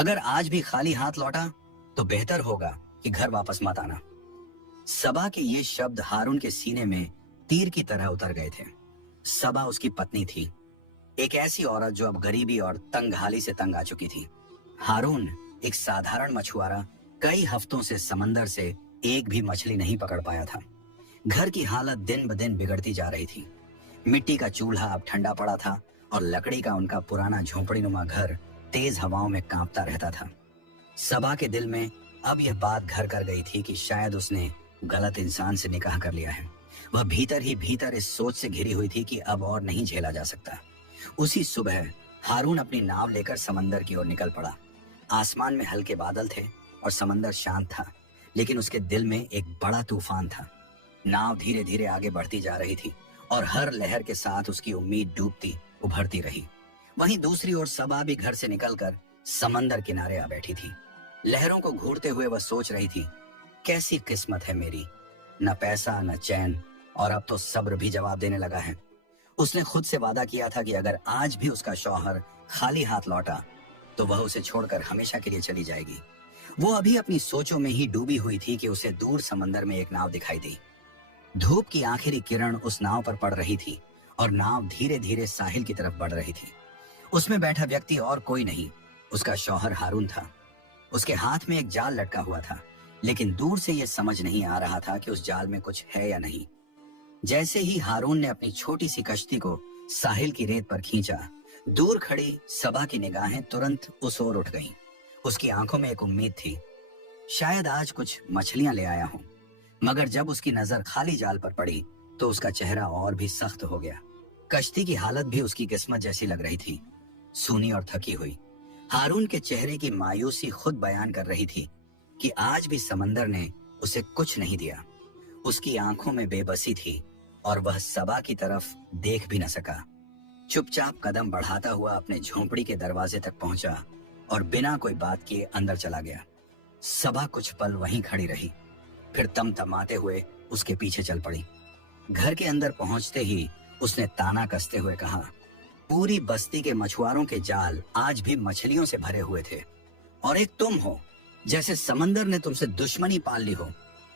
अगर आज भी खाली हाथ लौटा तो बेहतर होगा कि घर वापस मत आना। सबा के ये शब्द हारून के सीने में तीर की तरह उतर गए थे। सबा उसकी पत्नी थी, एक ऐसी औरत जो अब गरीबी और तंगहाली से तंग आ चुकी थी। हारून एक साधारण मछुआरा कई हफ्तों से समंदर से एक भी मछली नहीं पकड़ पाया था। घर की हालत दिन ब दिन बिगड़ती जा रही थी। मिट्टी का चूल्हा अब ठंडा पड़ा था और लकड़ी का उनका पुराना झोंपड़ीनुमा घर तेज हवाओं में कांपता रहता था। सबा के दिल में अब यह बात घर कर गई थी कि शायद उसने गलत इंसान से निकाह कर लिया है। वह भीतर ही भीतर इस सोच से घिरी हुई थी कि अब और नहीं झेला जा सकता। उसी सुबह हारून अपनी नाव लेकर समंदर की ओर निकल पड़ा। आसमान में हल्के बादल थे और समंदर शांत था, लेकिन उसके दिल में एक बड़ा तूफान था। नाव धीरे धीरे आगे बढ़ती जा रही थी और हर लहर के साथ उसकी उम्मीद डूबती उभरती रही। वहीं दूसरी ओर सबा भी घर से निकलकर समंदर किनारे आ बैठी थी। लहरों को घूरते हुए वह सोच रही थी, कैसी किस्मत है मेरी, न पैसा न चैन, और अब तो सब्र भी जवाब देने लगा है। उसने खुद से वादा किया था कि अगर आज भी उसका शौहर खाली हाथ लौटा तो वह उसे छोड़कर हमेशा के लिए चली जाएगी। वो अभी अपनी सोचों में ही डूबी हुई थी कि उसे दूर समंदर में एक नाव दिखाई दी। धूप की आखिरी किरण उस नाव पर पड़ रही थी और नाव धीरे धीरे साहिल की तरफ बढ़ रही थी। उसमें बैठा व्यक्ति और कोई नहीं, उसका शौहर हारून था। उसके हाथ में एक जाल लटका हुआ था, लेकिन दूर से यह समझ नहीं आ रहा था कि उस जाल में कुछ है या नहीं। जैसे ही हारून ने अपनी छोटी सी कश्ती को साहिल की रेत पर खींचा, दूर खड़ी सबा की निगाहें तुरंत उस ओर उठ गईं। उसकी आंखों में एक उम्मीद थी, शायद आज कुछ मछलियां ले आया हूं। मगर जब उसकी नजर खाली जाल पर पड़ी तो उसका चेहरा और भी सख्त हो गया। कश्ती की हालत भी उसकी किस्मत जैसी लग रही थी, सूनी और थकी हुई। हारून के चेहरे की मायूसी खुद बयान कर रही थी कि आज भी समंदर ने उसे कुछ नहीं दिया। उसकी आंखों में बेबसी थी और वह सबा की तरफ देख भी न सका। चुपचाप कदम बढ़ाता हुआ अपने झोंपड़ी के दरवाजे तक पहुंचा और बिना कोई बात किए अंदर चला गया। सबा कुछ पल वहीं खड़ी रही, फिर तमतमाते हुए उसके पीछे चल पड़ी। घर के अंदर पहुंचते ही उसने ताना कसते हुए कहा, पूरी बस्ती के मछुआरों के जाल आज भी मछलियों से भरे हुए थे, और एक तुम हो, जैसे समंदर ने तुमसे दुश्मनी पाल ली हो।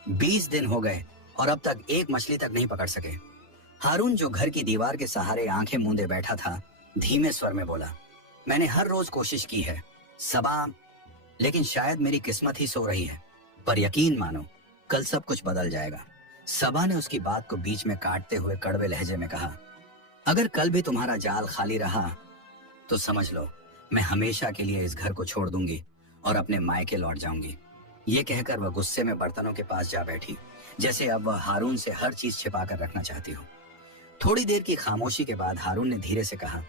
20 दिन हो गए और अब तक एक मछली तक नहीं पकड़ सके। हारून, जो घर की दीवार के सहारे आंखें मूंदे बैठा था, धीमे स्वर में बोला, मैंने हर रोज कोशिश की है सबा, लेकिन शायद मेरी किस्मत ही सो रही है। पर यकीन मानो, कल सब कुछ बदल जाएगा। सबा ने उसकी बात को बीच में काटते हुए कड़वे लहजे में कहा, अगर कल भी तुम्हारा जाल खाली रहा तो समझ लो मैं हमेशा के लिए इस घर को छोड़ दूंगी और अपने मायके लौट जाऊंगी। ये कहकर वह गुस्से में बर्तनों के पास जा बैठी, जैसे अब वह हारून से हर चीज छिपा कर रखना चाहती हो। थोड़ी देर की खामोशी के बाद हारून ने धीरे से कहा,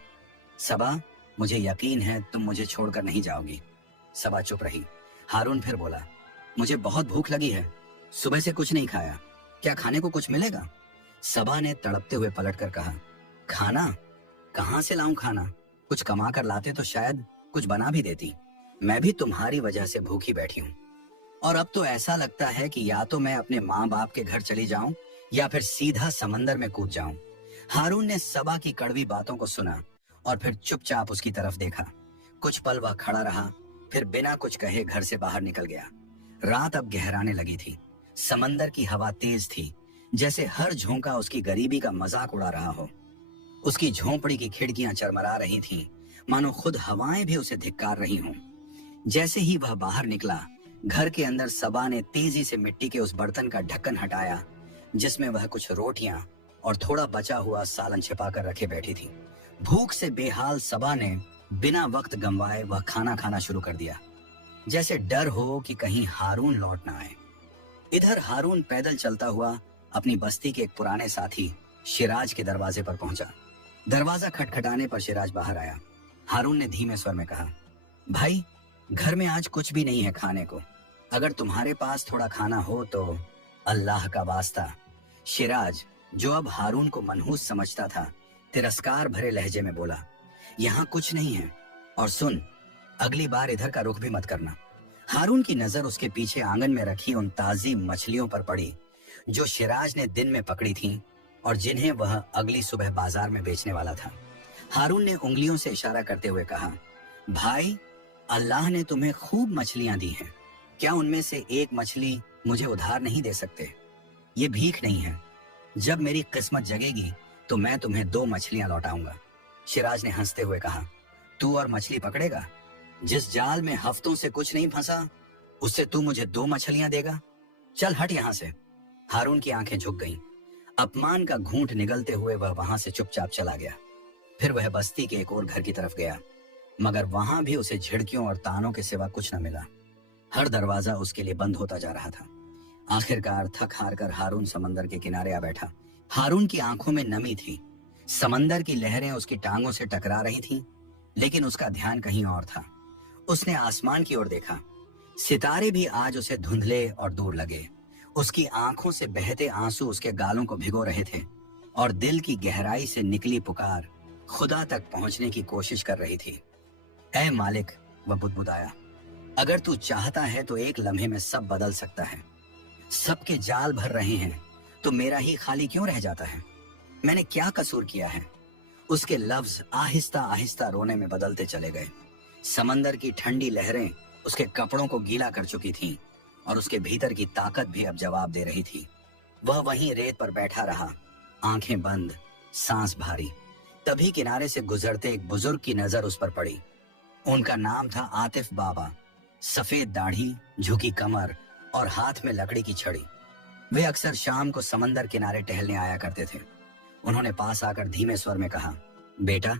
सबा, मुझे यकीन है तुम मुझे छोड़कर नहीं जाओगी। सबा चुप रही। हारून फिर बोला, मुझे बहुत भूख लगी है, सुबह से कुछ नहीं खाया, क्या खाने को कुछ मिलेगा? सबा ने तड़पते हुए पलटकर कहा, खाना? कहां से लाऊं खाना? कुछ कमा कर लाते तो शायद कुछ बना भी देती। मैं भी तुम्हारी वजह से भूखी बैठी हूँ, और अब तो ऐसा लगता है कि या तो मैं अपने माँ बाप के घर चली जाऊं या फिर सीधा समंदर में कूद जाऊं। हारून ने सबा की कड़वी बातों को सुना और फिर चुपचाप उसकी तरफ देखा। कुछ पल वह खड़ा रहा, फिर बिना कुछ कहे घर से बाहर निकल गया। रात अब गहराने लगी थी। समंदर की हवा तेज थी, जैसे हर झोंका उसकी गरीबी का मजाक उड़ा रहा हो। उसकी झोंपड़ी की खिड़कियां चरमरा रही थीं, मानो खुद हवाएं भी उसे धिक्कार रही हों। जैसे ही वह बाहर निकला, घर के अंदर सबा ने तेजी से मिट्टी के उस बर्तन का ढक्कन हटाया जिसमें वह कुछ रोटियां और थोड़ा बचा हुआ सालन छिपा कर रखे बैठी थी। भूख से बेहाल सबा ने बिना वक्त गंवाए वह खाना खाना शुरू कर दिया, जैसे डर हो कि कहीं हारून लौट ना आए। इधर हारून पैदल चलता हुआ अपनी बस्ती के एक पुराने साथी शिराज के दरवाजे पर पहुंचा। दरवाजा खटखटाने पर शिराज बाहर आया। हारून ने धीमे स्वर में कहा, भाई, घर में आज कुछ भी नहीं है खाने को, अगर तुम्हारे पास थोड़ा खाना हो तो। अल्लाह का वास्ता। शिराज, जो अब हारून को मनहूस समझता था, तिरस्कार भरे लहजे में बोला, यहाँ कुछ नहीं है, और सुन, अगली बार इधर का रुख भी मत करना। हारून की नजर उसके पीछे आंगन में रखी उन ताजी मछलियों पर पड़ी जो शिराज ने दिन में पकड़ी थीं और जिन्हें वह अगली सुबह बाजार में बेचने वाला था। हारून ने उंगलियों से इशारा करते हुए कहा, भाई, अल्लाह ने तुम्हें खूब मछलियां दी हैं, क्या उनमें से एक मछली मुझे उधार नहीं दे सकते? ये भीख नहीं है। जब मेरी किस्मत जगेगी तो मैं तुम्हें 2 मछलियां लौटाऊंगा। शिराज ने हंसते हुए कहा, तू और मछली पकड़ेगा? जिस जाल में हफ्तों से कुछ नहीं फंसा, उससे तू मुझे 2 मछलियां देगा? चल हट यहां से। हारून की आंखें झुक गईं। अपमान का घूंट निगलते हुए वह वहां से चुपचाप चला गया। फिर वह बस्ती के एक और घर की तरफ गया, मगर वहां भी उसे झिड़कियों और तानों के सिवा कुछ न मिला। हर दरवाजा उसके लिए बंद होता जा रहा था। आखिरकार थक हार कर हारून समंदर के किनारे आ बैठा। हारून की आंखों में नमी थी। समंदर की लहरें उसकी टांगों से टकरा रही थीं, लेकिन उसका ध्यान कहीं और था। उसने आसमान की ओर देखा। सितारे भी आज उसे धुंधले और दूर लगे। उसकी आंखों से बहते आंसू उसके गालों को भिगो रहे थे और दिल की गहराई से निकली पुकार खुदा तक पहुंचने की कोशिश कर रही थी। ऐ मालिक, वह बुदबुदाया, अगर तू चाहता है तो एक लम्हे में सब बदल सकता है। सबके जाल भर रहे हैं तो मेरा ही खाली क्यों रह जाता है? मैंने क्या कसूर किया है? उसके लफ्ज आहिस्ता आहिस्ता रोने में बदलते चले गए। समंदर की ठंडी लहरें उसके कपड़ों को गीला कर चुकी थीं और उसके भीतर की ताकत भी अब जवाब दे रही थी। वह वहीं रेत पर बैठा रहा, आंखें बंद, सांस भारी। तभी किनारे से गुजरते एक बुजुर्ग की नजर उस पर पड़ी। उनका नाम था आतिफ बाबा। सफेद दाढ़ी, झुकी कमर और हाथ में लकड़ी की छड़ी। वे अक्सर शाम को समंदर किनारे टहलने आया करते थे। उन्होंने पास आकर धीमे स्वर में कहा, बेटा,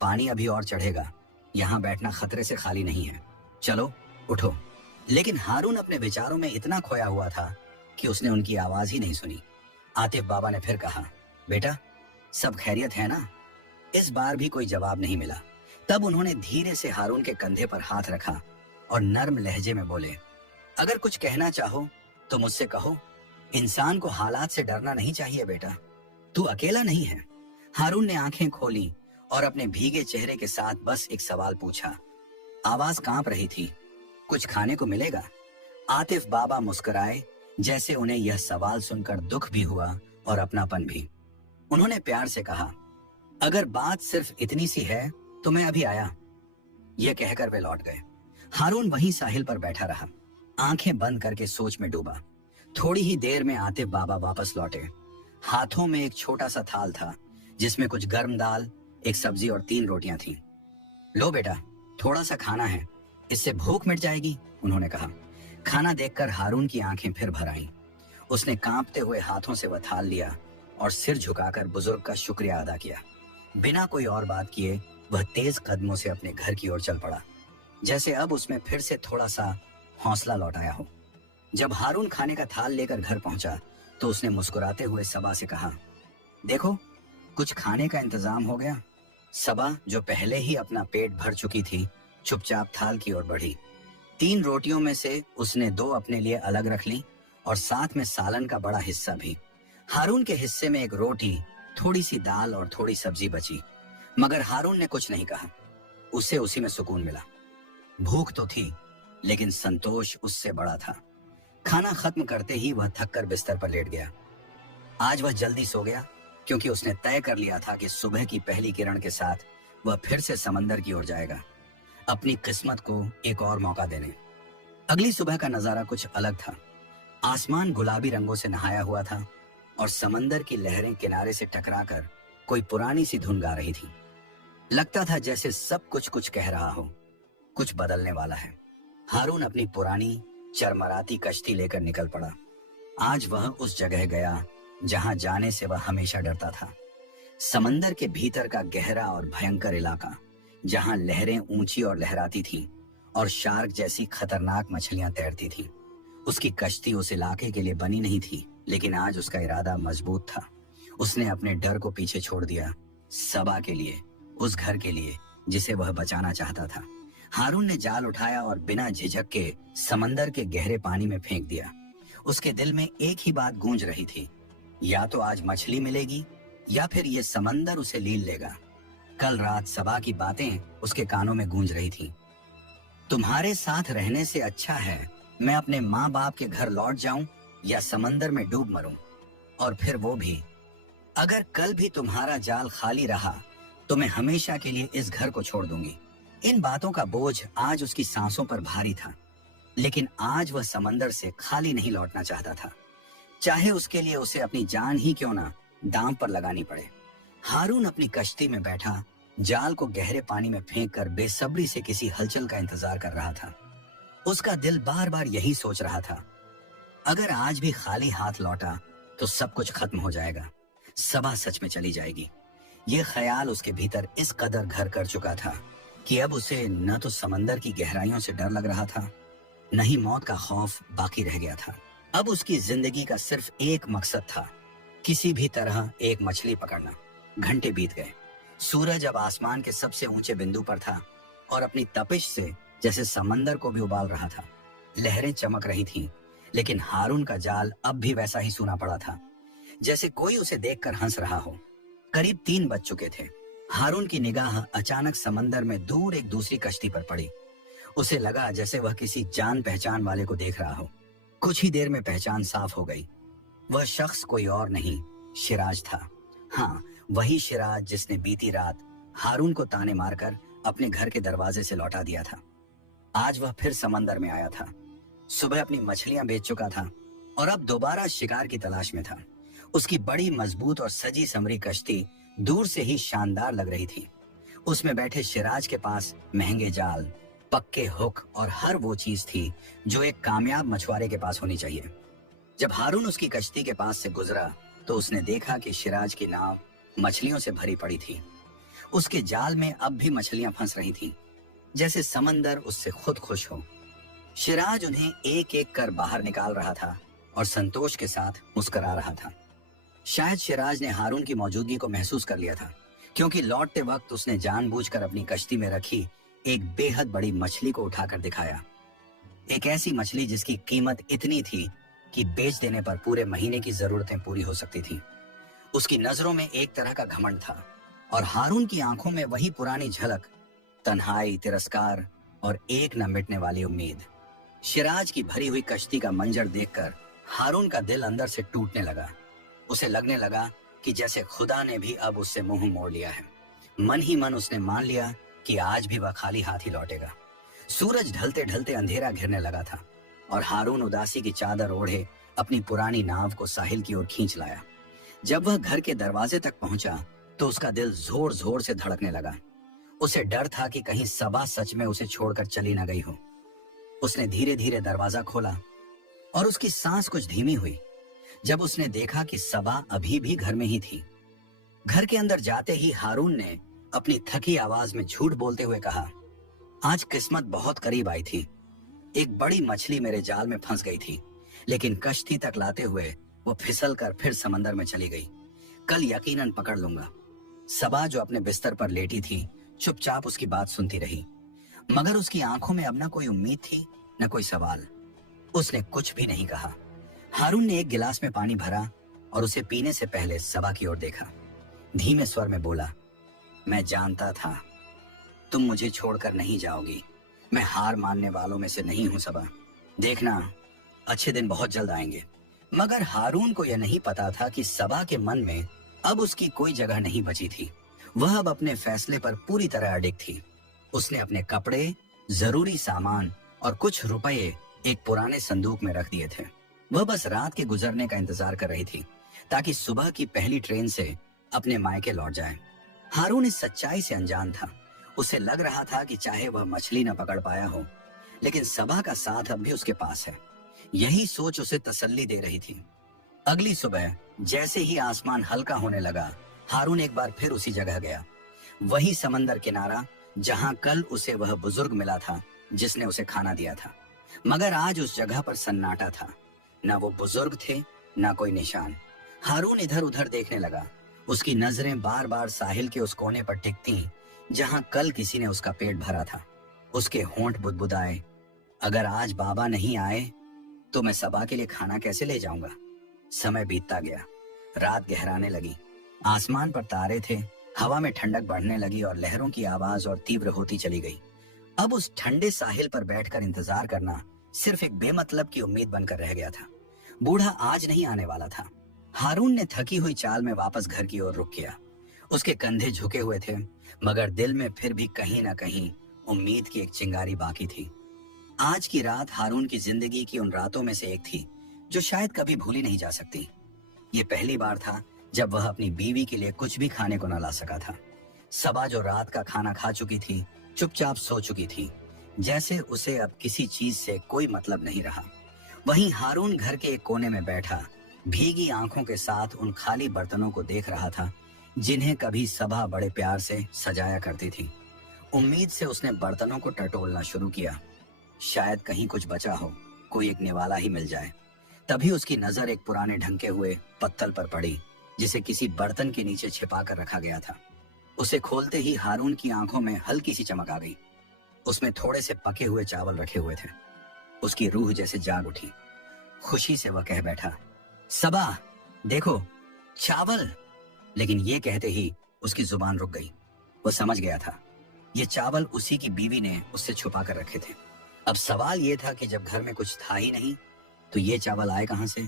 पानी अभी और चढ़ेगा, यहाँ बैठना खतरे से खाली नहीं है, चलो उठो। लेकिन हारून अपने विचारों में इतना खोया हुआ था कि उसने उनकी आवाज ही नहीं सुनी। आतिफ बाबा ने फिर कहा, बेटा, सब खैरियत है ना? इस बार भी कोई जवाब नहीं मिला। तब उन्होंने धीरे से हारून के कंधे पर हाथ रखा और नर्म लहजे में बोले, अगर कुछ कहना चाहो तो मुझसे कहो। इंसान को हालात से डरना नहीं चाहिए बेटा, तू अकेला नहीं है। हारून ने आंखें खोली और अपने भीगे चेहरे के साथ बस एक सवाल पूछा। आवाज कांप रही थी, कुछ खाने को मिलेगा? आतिफ बाबा मुस्कुराए, जैसे उन्हें यह सवाल सुनकर दुख भी हुआ और अपनापन भी। उन्होंने प्यार से कहा, अगर बात सिर्फ इतनी सी है तो मैं अभी आया। यह कहकर वे लौट गए। हारून वहीं साहिल पर बैठा रहा, आंखें बंद करके सोच में डूबा। थोड़ी ही देर में आतिफ बाबा वापस लौटे। हाथों में एक छोटा सा थाल था जिसमें कुछ गर्म दाल, एक सब्जी और 3 रोटियां थीं। लो बेटा, थोड़ा सा खाना है, इससे भूख मिट जाएगी, उन्होंने कहा। खाना देखकर हारून की आंखें फिर भर आईं। उसने कांपते हुए हाथों से वह थाल लिया और सिर झुकाकर बुजुर्ग का शुक्रिया अदा किया। बिना कोई और बात किए वह तेज कदमों से अपने घर की ओर चल पड़ा, जैसे अब उसमें फिर से थोड़ा सा हौसला लौट आया हो। जब हारून खाने का थाल लेकर घर पहुंचा तो उसने मुस्कुराते हुए सबा से कहा, देखो, कुछ खाने का इंतजाम हो गया। सबा, जो पहले ही अपना पेट भर चुकी थी, चुपचाप थाल की ओर बढ़ी। 3 रोटियों में से उसने 2 अपने लिए अलग रख ली और साथ में सालन का बड़ा हिस्सा भी। हारून के हिस्से में एक रोटी, थोड़ी सी दाल और थोड़ी सब्जी बची, मगर हारून ने कुछ नहीं कहा। उसे उसी में सुकून मिला। भूख तो थी, लेकिन संतोष उससे बड़ा था। खाना खत्म करते ही वह थककर बिस्तर पर लेट गया। आज वह जल्दी सो गया क्योंकि उसने तय कर लिया था कि सुबह की पहली किरण के साथ वह फिर से समंदर की ओर जाएगा, अपनी किस्मत को एक और मौका देने। अगली सुबह का नजारा कुछ अलग था। आसमान गुलाबी रंगों से नहाया हुआ था और समंदर की लहरें किनारे से टकराकर कोई पुरानी सी धुन गा रही थी। लगता था जैसे सब कुछ कुछ कह रहा हो, कुछ बदलने वाला है। हारून अपनी पुरानी चरमराती कश्ती लेकर निकल पड़ा। आज वह उस जगह गया जहां जाने से वह हमेशा डरता था। समंदर के भीतर का गहरा और भयंकर इलाका, जहां लहरें ऊंची और लहराती थीं और शार्क जैसी खतरनाक मछलियां तैरती थीं। उसकी कश्ती उस इलाके के लिए बनी नहीं थी, लेकिन आज उसका इरादा मजबूत था। उसने अपने डर को पीछे छोड़ दिया, सबा के लिए, उस घर के लिए जिसे वह बचाना चाहता था। हारून ने जाल उठाया और बिना झिझक के समंदर के गहरे पानी में फेंक दिया। उसके दिल में एक ही बात गूंज रही थी, या तो आज मछली मिलेगी या फिर ये समंदर उसे लील लेगा। कल रात सबा की बातें उसके कानों में गूंज रही थी। तुम्हारे साथ रहने से अच्छा है मैं अपने माँ बाप के घर लौट जाऊं या समंदर में डूब मरूं। और फिर वो भी, अगर कल भी तुम्हारा जाल खाली रहा तो मैं हमेशा के लिए इस घर को छोड़ दूंगी। इन बातों का बोझ आज उसकी सांसों पर भारी था, लेकिन आज वह समंदर से खाली नहीं लौटना चाहता था, चाहे उसके लिए उसे अपनी जान ही क्यों ना दांव पर लगानी पड़े। हारून अपनी कश्ती में बैठा जाल को गहरे पानी में फेंककर बेसब्री से किसी हलचल का इंतजार कर रहा था। उसका दिल बार बार यही सोच रहा था, अगर आज भी खाली हाथ लौटा तो सब कुछ खत्म हो जाएगा, सबा सच में चली जाएगी। यह ख्याल उसके भीतर इस कदर घर कर चुका था कि अब उसे न तो समंदर की गहराइयों से डर लग रहा था, न ही मौत का खौफ बाकी रह गया था। अब उसकी जिंदगी का सिर्फ एक मकसद था, किसी भी तरह एक मछली पकड़ना। घंटे बीत गए। सूरज अब आसमान के सबसे ऊंचे बिंदु पर था और अपनी तपिश से जैसे समंदर को भी उबाल रहा था। लहरें चमक रही थीं, लेकिन हारून का जाल अब भी वैसा ही सूना पड़ा था, जैसे कोई उसे देखकर हंस रहा हो। करीब 3 बज चुके थे। हारून की निगाह अचानक समंदर में दूर एक दूसरी कश्ती पर पड़ी। उसे लगा जैसे वह किसी जान पहचान वाले को देख रहा हो। कुछ ही देर में पहचान साफ हो गई। वह शख्स कोई और नहीं, शिराज था। हाँ, वही शिराज जिसने बीती रात हारून को ताने मारकर अपने घर के दरवाजे से लौटा दिया था। आज वह फिर समंदर में आया था। सुबह अपनी मछलियां बेच चुका था और अब दोबारा शिकार की तलाश में था। उसकी बड़ी मजबूत और सजी समरी कश्ती दूर से ही शानदार लग रही थी। उसमें बैठे शिराज के पास महंगे जाल, पक्के हुक और हर वो चीज थी जो एक कामयाब मछुआरे के पास होनी चाहिए। जब हारून उसकी कश्ती के पास से गुजरा तो उसने देखा कि शिराज की नाव मछलियों से भरी पड़ी थी। उसके जाल में अब भी मछलियां फंस रही थीं, जैसे समंदर उससे खुद खुश हो। शिराज उन्हें एक एक कर बाहर निकाल रहा था और संतोष के साथ मुस्कुरा रहा था। शायद शिराज ने हारून की मौजूदगी को महसूस कर लिया था, क्योंकि लौटते वक्त उसने जानबूझकर अपनी कश्ती में रखी एक बेहद बड़ी मछली को उठाकर दिखाया। एक ऐसी मछली जिसकी कीमत इतनी थी कि बेच देने पर पूरे महीने की जरूरतें पूरी हो सकती थी। उसकी नजरों में एक तरह का घमंड था और हारून की आंखों में वही पुरानी झलक, तन्हाई, तिरस्कार और एक न मिटने वाली उम्मीद। शिराज की भरी हुई कश्ती का मंजर देखकर हारून का दिल अंदर से टूटने लगा। उसे लगने लगा कि जैसे खुदा ने भी अब उससे मुंह मोड़ लिया है। मन ही मन उसने मान लिया कि आज भी वह खाली हाथ ही लौटेगा। सूरज ढलते ढलते अंधेरा घिरने लगा था और हारून उदासी की चादर ओढ़े अपनी पुरानी नाव को साहिल की ओर खींच लाया। जब वह घर के दरवाजे तक पहुंचा तो उसका दिल जोर जोर से धड़कने लगा। उसे डर था कि कहीं सबा सच में उसे छोड़कर चली न गई हो। उसने धीरे धीरे दरवाजा खोला और उसकी सांस कुछ धीमी हुई जब उसने देखा कि सबा अभी भी घर में ही थी। घर के अंदर जाते ही हारून ने अपनी थकी आवाज में झूठ बोलते हुए कहा, आज किस्मत बहुत करीब आई थी। एक बड़ी मछली मेरे जाल में फंस गई थी, लेकिन कश्ती तक लाते हुए वो फिसल कर फिर समंदर में चली गई। कल यकीनन पकड़ लूंगा। सबा जो अपने बिस्तर पर लेटी थी चुपचाप उसकी बात सुनती रही, मगर उसकी आंखों में अब न कोई उम्मीद थी न कोई सवाल। उसने कुछ भी नहीं कहा। हारून ने एक गिलास में पानी भरा और उसे पीने से पहले सबा की ओर देखा। धीमे स्वर में बोला, मैं जानता था तुम मुझे छोड़कर नहीं जाओगी। मैं हार मानने वालों में से नहीं हूं सबा। देखना, अच्छे दिन बहुत जल्द आएंगे। मगर हारून को यह नहीं पता था कि सबा के मन में अब उसकी कोई जगह नहीं बची थी। वह अब अपने फैसले पर पूरी तरह अडिग थी। उसने अपने कपड़े, जरूरी सामान और कुछ रुपए एक पुराने संदूक में रख दिए थे। वह बस रात के गुजरने का इंतजार कर रही थी ताकि सुबह की पहली ट्रेन से अपने मायके लौट जाए। हारून इस सच्चाई से अनजान था। उसे लग रहा था कि चाहे वह मछली न पकड़ पाया हो, लेकिन सबा का साथ अब भी उसके पास है। यही सोच उसे तसल्ली दे रही थी। अगली सुबह जैसे ही आसमान हल्का होने लगा, हारून एक बार फिर उसी जगह गया। वही समंदर किनारा जहां कल उसे वह बुजुर्ग मिला था जिसने उसे खाना दिया था। मगर आज उस जगह पर सन्नाटा था। न वो बुजुर्ग थे, न कोई निशान। हारून इधर उधर देखने लगा। उसकी नजरें बार बार साहिल के उस कोने पर टिकती जहां कल किसी ने उसका पेट भरा था। उसके होंठ बुदबुदाए, अगर आज बाबा नहीं आए तो मैं सबा के लिए खाना कैसे ले जाऊंगा। समय बीतता गया। रात गहराने लगी। आसमान पर तारे थे। हवा में ठंडक बढ़ने लगी और लहरों की आवाज और तीव्र होती चली गई। अब उस ठंडे साहिल पर बैठकर इंतजार करना सिर्फ एक बेमतलब की उम्मीद बनकर रह गया था। बूढ़ा आज नहीं आने वाला था। हारून ने थकी हुई चाल में वापस घर की ओर रुख किया। उसके कंधे झुके हुए थे, मगर दिल में फिर भी कहीं ना कहीं उम्मीद की एक चिंगारी बाकी थी। आज की रात हारून की जिंदगी की उन रातों में से एक थी जो शायद कभी भूली नहीं जा सकती। ये पहली बार था जब वह अपनी बीवी के लिए कुछ भी खाने को न ला सका था। सबा जो रात का खाना खा चुकी थी, चुपचाप सो चुकी थी, जैसे उसे अब किसी चीज से कोई मतलब नहीं रहा। वहीं हारून घर के एक कोने में बैठा भीगी आंखों के साथ उन खाली बर्तनों को देख रहा था जिन्हें कभी सबा बड़े प्यार से सजाया करती थी। उम्मीद से उसने बर्तनों को टटोलना शुरू किया। शायद कहीं कुछ बचा हो, कोई एक निवाला ही मिल जाए। तभी उसकी नजर एक पुराने ढंके हुए पत्तल पर पड़ी जिसे किसी बर्तन के नीचे छिपा कर रखा गया था। उसे खोलते ही हारून की आंखों में हल्की सी चमक आ गई। उसमें थोड़े से पके हुए चावल रखे हुए थे। उसकी रूह जैसे जाग उठी। खुशी से वह कह बैठा, सबा देखो, चावल। लेकिन ये कहते ही उसकी जुबान रुक गई। वो समझ गया था ये चावल उसी की बीवी ने उससे छुपा कर रखे थे। अब सवाल ये था कि जब घर में कुछ था ही नहीं तो ये चावल आए कहां से।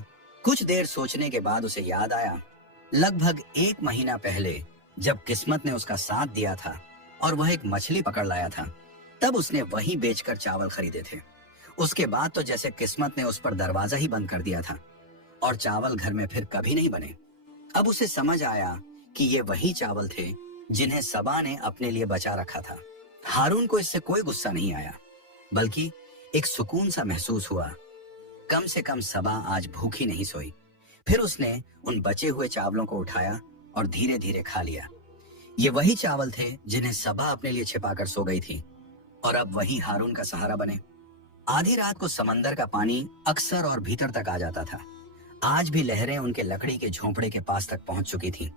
कुछ देर सोचने के बाद उसे याद आया, लगभग 1 महीना पहले जब किस्मत ने उसका साथ दिया था और वह एक मछली पकड़ लाया था, तब उसने वही बेचकर चावल खरीदे थे। उसके बाद तो जैसे किस्मत ने उस पर दरवाजा ही बंद कर दिया था और चावल घर में फिर कभी नहीं बने। अब उसे समझ आया कि ये वही चावल थे जिन्हें सबा ने अपने लिए बचा रखा था। हारून को इससे कोई गुस्सा नहीं आया, बल्कि एक सुकून सा महसूस हुआ। कम से कम सबा आज भूखी नहीं सोई। फिर उसने उन बचे हुए चावलों को उठाया और धीरे धीरे खा लिया। ये वही चावल थे जिन्हें सबा अपने लिए छिपाकर सो गई थी और अब वही हारून का सहारा बने। आधी रात को समंदर का पानी अक्सर और भीतर तक आ जाता था। आज भी लहरें उनके लकड़ी के झोंपड़े के पास तक पहुंच चुकी थी।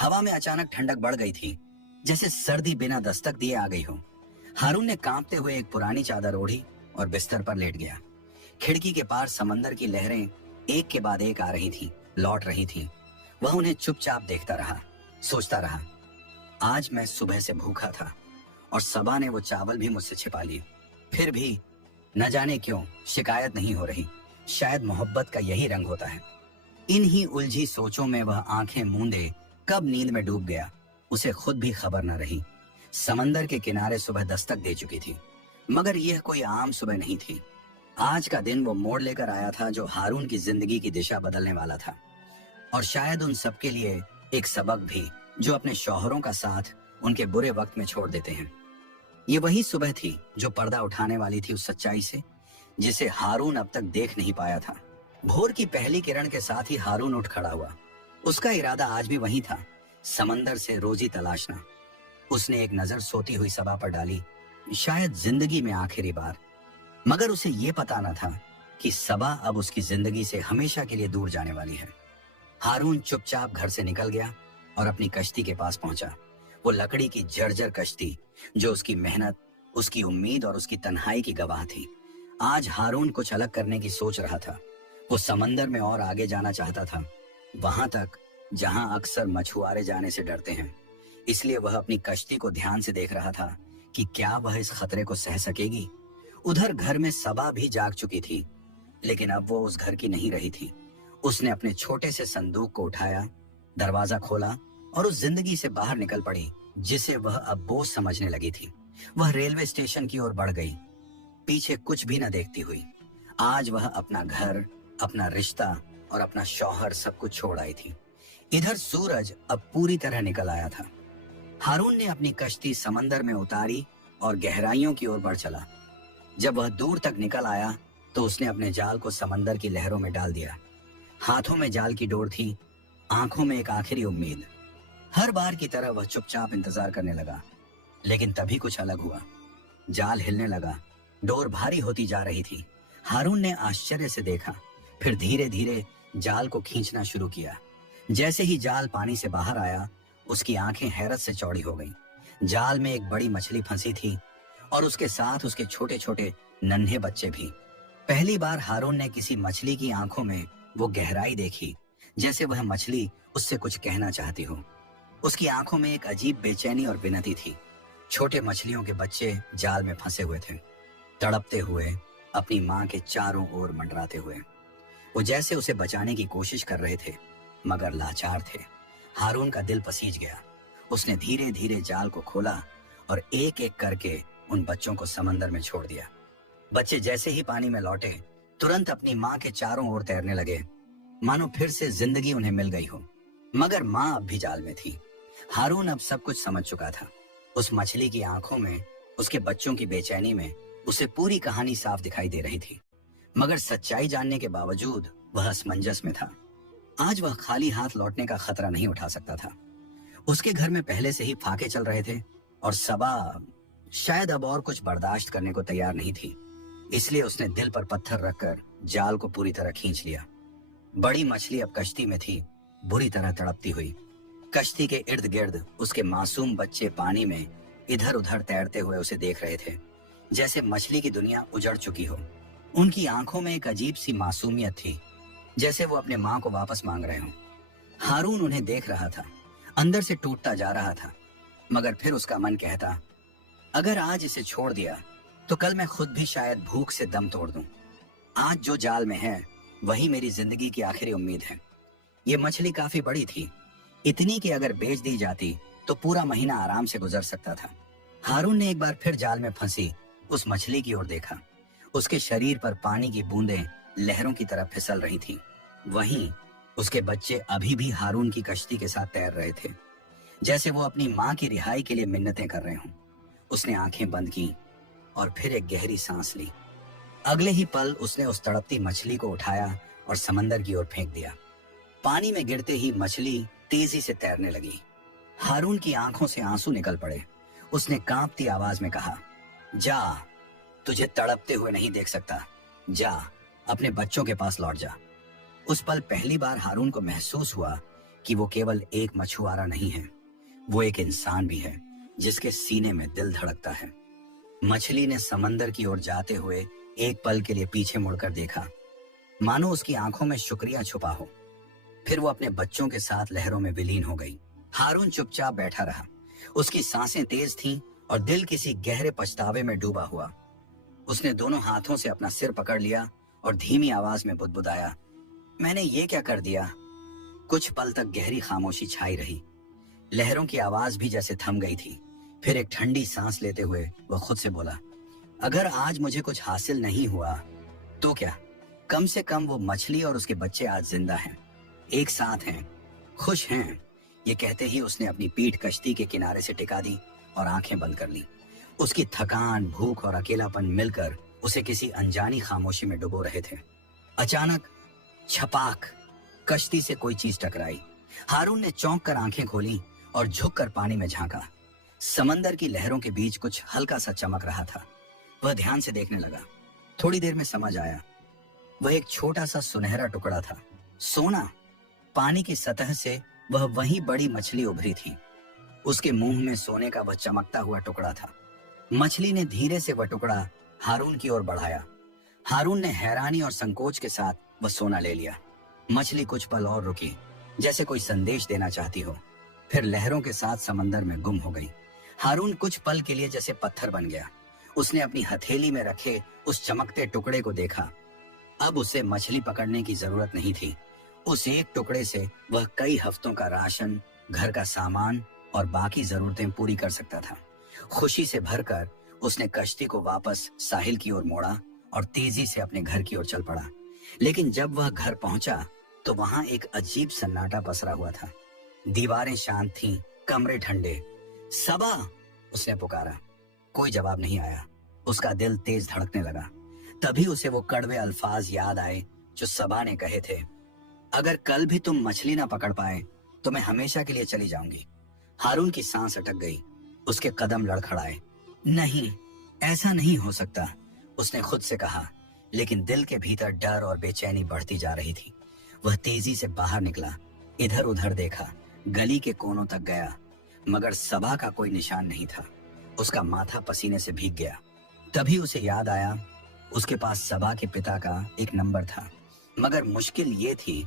हवा में अचानक ठंडक बढ़ गई थी, जैसे सर्दी बिना दस्तक दिए आ गई हो। हारून ने कांपते हुए एक पुरानी चादर ओढ़ी और बिस्तर पर लेट गया। खिड़की के पार समंदर की लहरें एक के बाद एक आ रही थी, लौट रही थी। वह उन्हें चुपचाप देखता रहा, सोचता रहा, आज मैं सुबह से भूखा था और सबा ने वो चावल भी मुझसे छिपा लिए। फिर भी न जाने क्यों शिकायत नहीं हो रही। शायद मोहब्बत का यही रंग होता है। इन्हीं उलझी सोचों में वह आंखें मूंदे कब नींद में डूब गया, उसे खुद भी खबर न रही। समंदर के किनारे सुबह दस्तक दे चुकी थी, मगर यह कोई आम सुबह नहीं थी। आज का दिन वो मोड़ लेकर आया था जो हारून की जिंदगी की दिशा बदलने वाला था, और शायद उन सबके लिए एक सबक भी जो अपने शौहरों का साथ उनके बुरे वक्त में छोड़ देते हैं। ये वही सुबह थी जो पर्दा उठाने वाली थी उस सच्चाई से जिसे हारून अब तक देख नहीं पाया था। भोर की पहली किरण के साथ ही हारून उठ खड़ा हुआ। उसका इरादा आज भी वही था, समंदर से रोजी तलाशना। उसने एक नजर सोती हुई सबा पर डाली, शायद जिंदगी में आखिरी बार। मगर उसे ये पता न था कि सबा अब उसकी जिंदगी से हमेशा के लिए दूर जाने वाली है। हारून चुपचाप घर से निकल गया और अपनी कश्ती के पास पहुंचा। वो लकड़ी की जर्जर कश्ती जो उसकी मेहनत, उसकी उम्मीद और उसकी तन्हाई की गवाह थी। आज हारून कुछ अलग करने की सोच रहा था। वो समंदर में और आगे जाना चाहता था, वहां तक जहां अक्सर मछुआरे जाने से डरते हैं। इसलिए वह अपनी कश्ती को ध्यान से देख रहा था कि क्या वह इस खतरे को सह सकेगी। उधर घर में सबा भी जाग चुकी थी, लेकिन अब वो उस घर की नहीं रही थी। उसने अपने छोटे से संदूक को उठाया, दरवाजा खोला और उस जिंदगी से बाहर निकल पड़ी जिसे वह अब बोझ समझने लगी थी। वह रेलवे स्टेशन की ओर बढ़ गई, पीछे कुछ भी न देखती हुई। आज वह अपना घर, अपना रिश्ता और अपना शौहर सब कुछ छोड़ आई थी। इधर सूरज अब पूरी तरह निकल आया था। हारून ने अपनी कश्ती समंदर में उतारी और गहराइयों की ओर बढ़ चला। जब वह दूर तक निकल आया तो उसने अपने जाल को समंदर की लहरों में डाल दिया। हाथों में जाल की डोर थी, आंखों में एक आखिरी उम्मीद। हर बार की तरह वह चुपचाप इंतजार करने लगा, लेकिन तभी कुछ अलग हुआ। जाल हिलने लगा, डोर भारी होती जा रही थी। हारून ने आश्चर्य से देखा, फिर धीरे धीरे जाल को खींचना शुरू किया। जैसे ही जाल पानी से बाहर आया, उसकी आंखें हैरत से चौड़ी हो गईं। जाल में एक बड़ी मछली फंसी थी और उसके साथ उसके छोटे छोटे नन्हे बच्चे भी। पहली बार हारून ने किसी मछली की आंखों में वो गहराई देखी, जैसे वह मछली उससे कुछ कहना चाहती हो। उसकी आंखों में एक अजीब बेचैनी और विनती थी। छोटे मछलियों के बच्चे जाल में फंसे हुए थे, तड़पते हुए, अपनी मां के चारों ओर मंडराते हुए। वो जैसे उसे बचाने की कोशिश कर रहे थे, मगर लाचार थे। हारून का दिल पसीज गया। उसने धीरे धीरे जाल को खोला और एक एक करके उन बच्चों को समंदर में छोड़ दिया। बच्चे जैसे ही पानी में लौटे तुरंत अपनी माँ के चारों ओर तैरने लगे, मानो फिर से जिंदगी उन्हें मिल गई हो। मगर माँ अब भी जाल में थी। हारून अब सब कुछ समझ चुका था। उस मछली की आंखों में, उसके बच्चों की बेचैनी में उसे पूरी कहानी साफ दिखाई दे रही थी। मगर सच्चाई जानने के बावजूद वह असमंजस में था। आज वह खाली हाथ लौटने का खतरा नहीं उठा सकता था। उसके घर में पहले से ही फाके चल रहे थे और सबा शायद अब और कुछ बर्दाश्त करने को तैयार नहीं थी। इसलिए उसने दिल पर पत्थर रखकर जाल को पूरी तरह खींच लिया। बड़ी मछली अब कश्ती में थी, बुरी तरह तड़पती हुई। कश्ती के इर्द गिर्द उसके मासूम बच्चे पानी में इधर उधर तैरते हुए उसे देख रहे थे, जैसे मछली की दुनिया उजड़ चुकी हो। उनकी आंखों में एक अजीब सी मासूमियत थी, जैसे वो अपने माँ को वापस मांग रहे हों। हारून उन्हें देख रहा था, अंदर से टूटता जा रहा था। मगर फिर उसका मन कहता, अगर आज इसे छोड़ दिया तो कल मैं खुद भी शायद भूख से दम तोड़ दूं। आज जो जाल में है वही मेरी जिंदगी की आखिरी उम्मीद है। ये मछली काफी बड़ी थी, इतनी कि अगर बेच दी जाती तो पूरा महीना आराम से गुजर सकता था। हारून ने एक बार फिर जाल में फंसी उस मछली की ओर देखा। उसके शरीर पर पानी की बूंदें लहरों की तरह फिसल रही थीं। वहीं उसके बच्चे अभी भी हारून की कश्ती के साथ तैर रहे थे, जैसे वो अपनी माँ की रिहाई के लिए मिन्नतें कर रहे हों। उसने आंखें बंद की और फिर एक गहरी सांस ली। अगले ही पल उसने उस तड़पती मछली को उठाया और समंदर की ओर फेंक दिया। पानी में गिरते ही मछली तेजी से तैरने लगी। हारून की आंखों से आंसू निकल पड़े। उसने कांपती आवाज में कहा, जा, तुझे तड़पते हुए नहीं देख सकता। जा, अपने बच्चों के पास लौट जा। उस पल पहली बार हारून को महसूस हुआ कि वो केवल एक मछुआरा नहीं है, वो एक इंसान भी है जिसके सीने में दिल धड़कता है। मछली ने समंदर की ओर जाते हुए एक पल के लिए पीछे मुड़कर देखा, मानो उसकी आंखों में शुक्रिया छुपा हो। फिर वो अपने बच्चों के साथ लहरों में विलीन हो गई। हारून चुपचाप बैठा रहा। उसकी सांसें तेज थीं और दिल किसी गहरे पछतावे में डूबा हुआ। उसने दोनों हाथों से अपना सिर पकड़ लिया और धीमी आवाज में बुदबुदाया, मैंने ये क्या कर दिया। कुछ पल तक गहरी खामोशी छाई रही। लहरों की आवाज भी जैसे थम गई थी। फिर एक ठंडी सांस लेते हुए वह खुद से बोला, अगर आज मुझे कुछ हासिल नहीं हुआ तो क्या, कम से कम वो मछली और उसके बच्चे आज जिंदा हैं, एक साथ हैं, खुश हैं। ये कहते ही उसने अपनी पीठ कश्ती के किनारे से टिका दी और आंखें बंद कर ली। उसकी थकान, भूख और अकेलापन मिलकर उसे किसी अनजानी खामोशी में डुबो रहे थे। अचानक छपाक, कश्ती से कोई चीज टकराई। हारून ने चौंक कर आंखें खोली और झुककर पानी में झांका। समंदर की लहरों के बीच कुछ हल्का सा चमक रहा था। वह ध्यान से देखने लगा। थोड़ी देर में समझ आया, वह एक छोटा सा सुनहरा टुकड़ा था, सोना। पानी की सतह से वह वही बड़ी मछली उभरी थी। उसके मुंह में सोने का वह चमकता हुआ टुकड़ा था। मछली ने धीरे से वह टुकड़ा हारून की ओर बढ़ाया। हारून ने हैरानी और संकोच के साथ वह सोना ले लिया। मछली कुछ पल और रुकी, जैसे कोई संदेश देना चाहती हो, फिर लहरों के साथ समंदर में गुम हो गई। हारून कुछ पल के लिए जैसे पत्थर बन गया। उसने अपनी हथेली में रखे उस चमकते टुकड़े को देखा। अब उसे मछली पकड़ने की जरूरत नहीं थी। उस एक टुकड़े से वह कई हफ्तों का राशन, घर का सामान और बाकी जरूरतें पूरी कर सकता था। खुशी से भरकर उसने कश्ती को वापस साहिल की ओर मोड़ा और तेजी से अपने घर की ओर चल पड़ा। लेकिन जब वह घर पहुंचा तो वहां एक अजीब सन्नाटा पसरा हुआ था। दीवारें शांत थीं, कमरे ठंडे। सबा, उसने पुकारा। कोई जवाब नहीं आया। उसका दिल तेज धड़कने लगा। तभी उसे वो कड़वे अल्फाज याद आए जो सबा ने कहे थे, अगर कल भी तुम मछली ना पकड़ पाए तो मैं हमेशा के लिए चली जाऊंगी। हारून की सांस अटक गई। उसके कदम लड़खड़ाए। नहीं, ऐसा नहीं हो सकता, उसने खुद से कहा। लेकिन दिल के भीतर डर और बेचैनी बढ़ती जा रही थी। वह तेजी से बाहर निकला, इधर उधर देखा, गली के कोनों तक गया, मगर सबा का कोई निशान नहीं था। उसका माथा पसीने से भीग गया। तभी उसे याद आया, उसके पास सबा के पिता का एक नंबर था। मगर मुश्किल ये थी,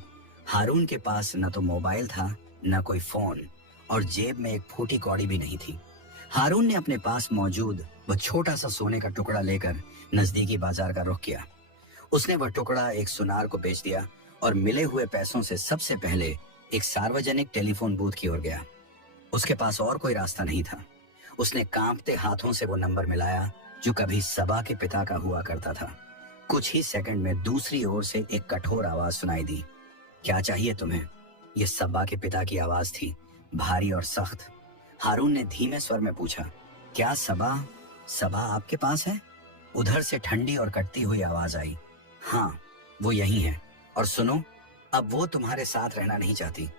हारून के पास न तो मोबाइल था, न कोई फोन, और जेब में एक फूटी कौड़ी भी नहीं थी। हारून ने अपने पास मौजूद वह छोटा सा सोने का टुकड़ा लेकर नजदीकी बाजार का रुख किया। उसने वह टुकड़ा एक सुनार को बेच दिया और मिले हुए पैसों से सबसे पहले एक सार्वजनिक टेलीफोन बूथ की ओर गया। उसके पास और कोई रास्ता नहीं था। उसने कांपते हाथों से वो नंबर मिलाया जो कभी सबा के पिता का हुआ करता था। कुछ ही सेकंड में दूसरी ओर से एक कठोर आवाज सुनाई दी। क्या चाहिए तुम्हें? ये सबा के पिता की आवाज थी, भारी और सख्त। हारून ने धीमे स्वर में पूछा, क्या सबा सबा आपके पास है? उधर से ठंडी और कटती हुई आवाज आई, हाँ वो यही है। और सुनो, अब वो तुम्हारे साथ रहना नहीं चाहती।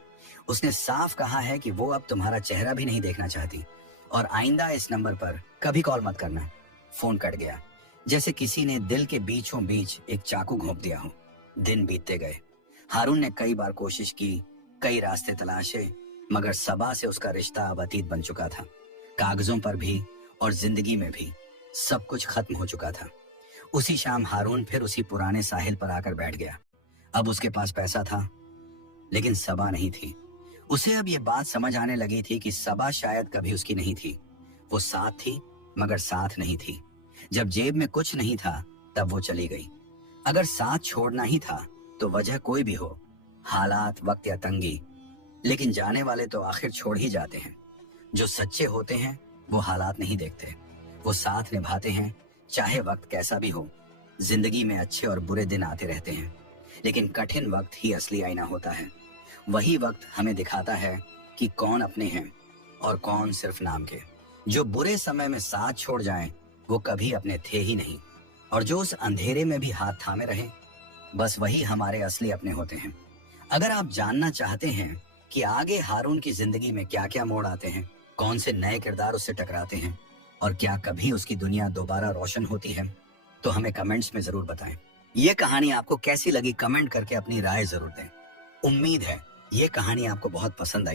उसने साफ कहा है कि वो अब तुम्हारा चेहरा भी नहीं देखना चाहती, और आइंदा इस नंबर पर कभी कॉल मत करना। फोन कट गया, जैसे किसी ने दिल के बीचों बीच एक चाकू घोंप दिया हो। दिन बीतते गए। हारून ने कई बार कोशिश की, कई रास्ते तलाशे, मगर सबा से उसका रिश्ता अब अतीत बन चुका था। कागजों पर भी और जिंदगी में भी सब कुछ खत्म हो चुका था। उसी शाम हारून फिर उसी पुराने साहिल पर आकर बैठ गया। अब उसके पास पैसा था, लेकिन सबा नहीं थी। उसे अब ये बात समझ आने लगी थी कि सबा शायद कभी उसकी नहीं थी। वो साथ थी, मगर साथ नहीं थी। जब जेब में कुछ नहीं था, तब वो चली गई। अगर साथ छोड़ना ही था, तो वजह कोई भी हो, हालात, वक्त या तंगी, लेकिन जाने वाले तो आखिर छोड़ ही जाते हैं। जो सच्चे होते हैं वो हालात नहीं देखते, वो साथ निभाते हैं, चाहे वक्त कैसा भी हो। जिंदगी में अच्छे और बुरे दिन आते रहते हैं, लेकिन कठिन वक्त ही असली आईना होता है। वही वक्त हमें दिखाता है कि कौन अपने हैं और कौन सिर्फ नाम के। जो बुरे समय में साथ छोड़ जाएं, वो कभी अपने थे ही नहीं, और जो उस अंधेरे में भी हाथ थामे रहे, बस वही हमारे असली अपने होते हैं। अगर आप जानना चाहते हैं कि आगे हारून की जिंदगी में क्या क्या मोड़ आते हैं, कौन से नए किरदार उससे टकराते हैं, और क्या कभी उसकी दुनिया दोबारा रोशन होती है, तो हमें कमेंट्स में जरूर बताएं। ये कहानी आपको कैसी लगी कमेंट करके अपनी राय जरूर दें। उम्मीद है ये कहानी आपको बहुत पसंद आई।